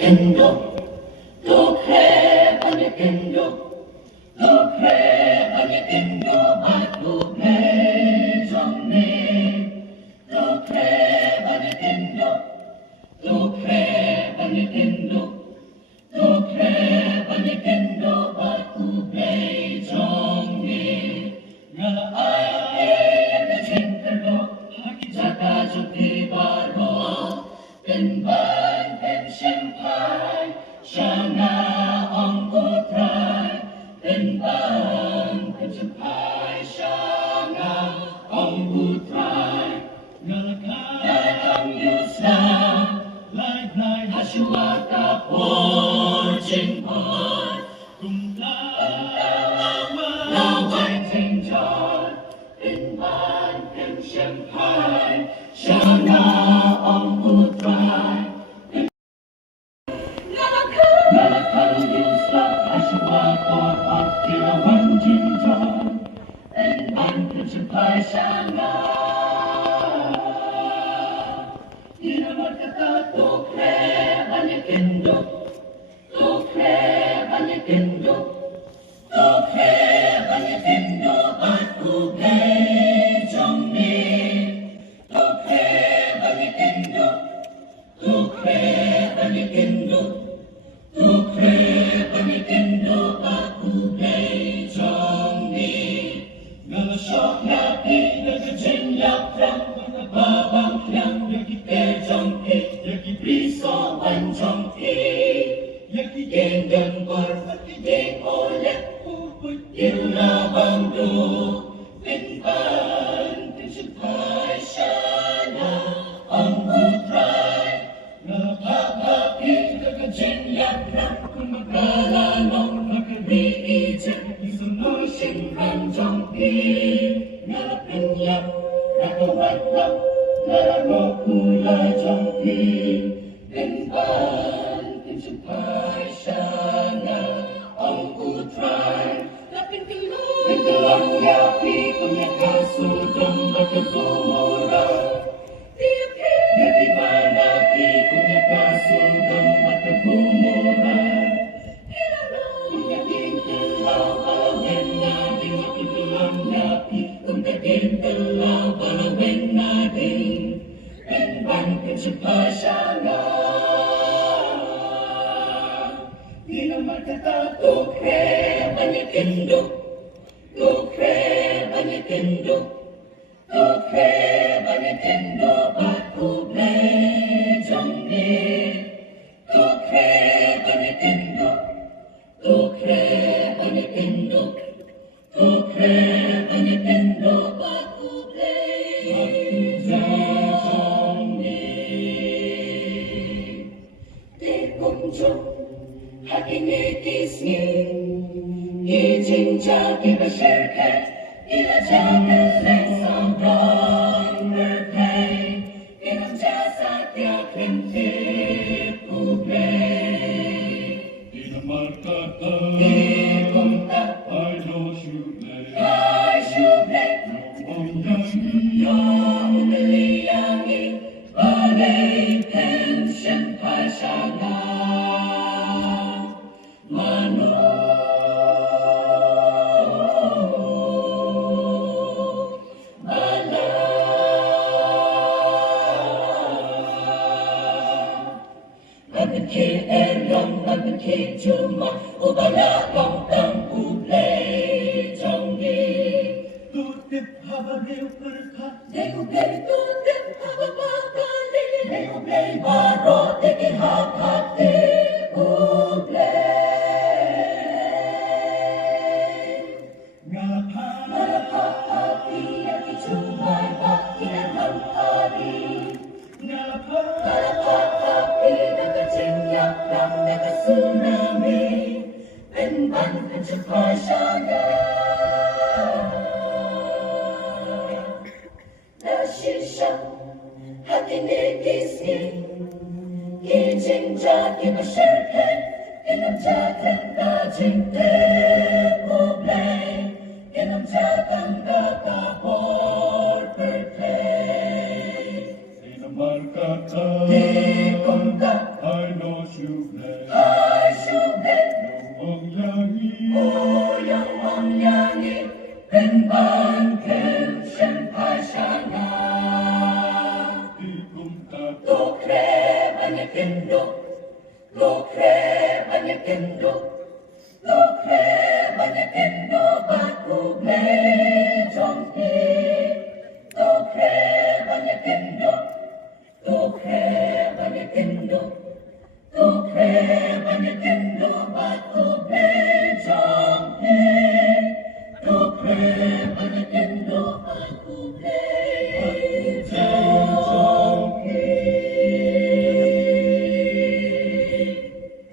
Kendo, tukhe bani kendo, tukhe bani kendo, batu pe jomne. Tukhe bani kendo, tukhe bani kendo, tukhe bani kendo, batu pe jomne. Nga ay na chintalo, jaka juti baro, penban pension pai, shana ang utray, penban pension pai, shana ang utray. Ngalakang yusna, like hasuata porching on, kumlawan tingjan, penban pension pai, shana ang utray. Ngalakang yusna, hasuata porching tingjan, penban pension pai, shana. Tukhe bani kendo, tukhe bani kendo, tukhe bani kendo, batu pe jomne. Tukhe bani kendo, tukhe bani kendo, tukhe bani kendo, batu pe jomne. Ngalasok na pinagajin yakrang, babang klang yaki pe jomne. Yaki priso an jomne, yaki gendang barbat ide olek uput irunabang do. Penban pensupai shana ang utray. Napapapit kagajin yakrak kung magkalanong makabiitin. Isunusin ang jomne, nalakanyak, nakawatlak. Narano kula jomne, penban pensupai shana ang utray. Pintulang yapi kunyakasudong matagumura. Natibanapi kunyakasudong matagumura. Kunyaking tulaw balawin natin, pintulang yapi kunyaking tulaw balawin natin. Penban pensupai shana. Di naman kata tukhe bani kendo, tukhe bani kendo, tukhe bani kendo, batu pe jomne. Tukhe bani kendo, tukhe bani kendo, tukhe bani kendo, batu pe jomne. Tekongjo hakinitis ni, ijinja kiba shirkat, ila jagat lesong donor pay, ilang jasa kya krimtip uplay. Inamarkata, ikumta, ay no shublay, ay shublay, yung umiliyangi, balay pension pa siya na. Bagki erong, bagki cuma, ubala kong tang uplay jomne. Tutip habariw perkat, degublay tutip hababakali, degublay baro, degi hakati uplay. Ngalakati yaki cumay bakilan ng hari. Ngalakati nagajinyak lang nagasunami, penban pensupai shana. Nashisha hakinitis ni, ijinja kiba shirkat, inamjatan kajinte uplay, inamjatan kakapor pertay. Inamarkata, ikumta, ay no 영양이เป็นบ้านเกิดฉันภาชนะตัวแครบันยกินดุตัวแครบันยกินดุตัวแครบันยกินดุบัดกูไม่จงทีตัวแครบันยกินดุตัวแครบันยกินดุตัวแครบันยกินดุบัดกูไม่จงทีตัวแคร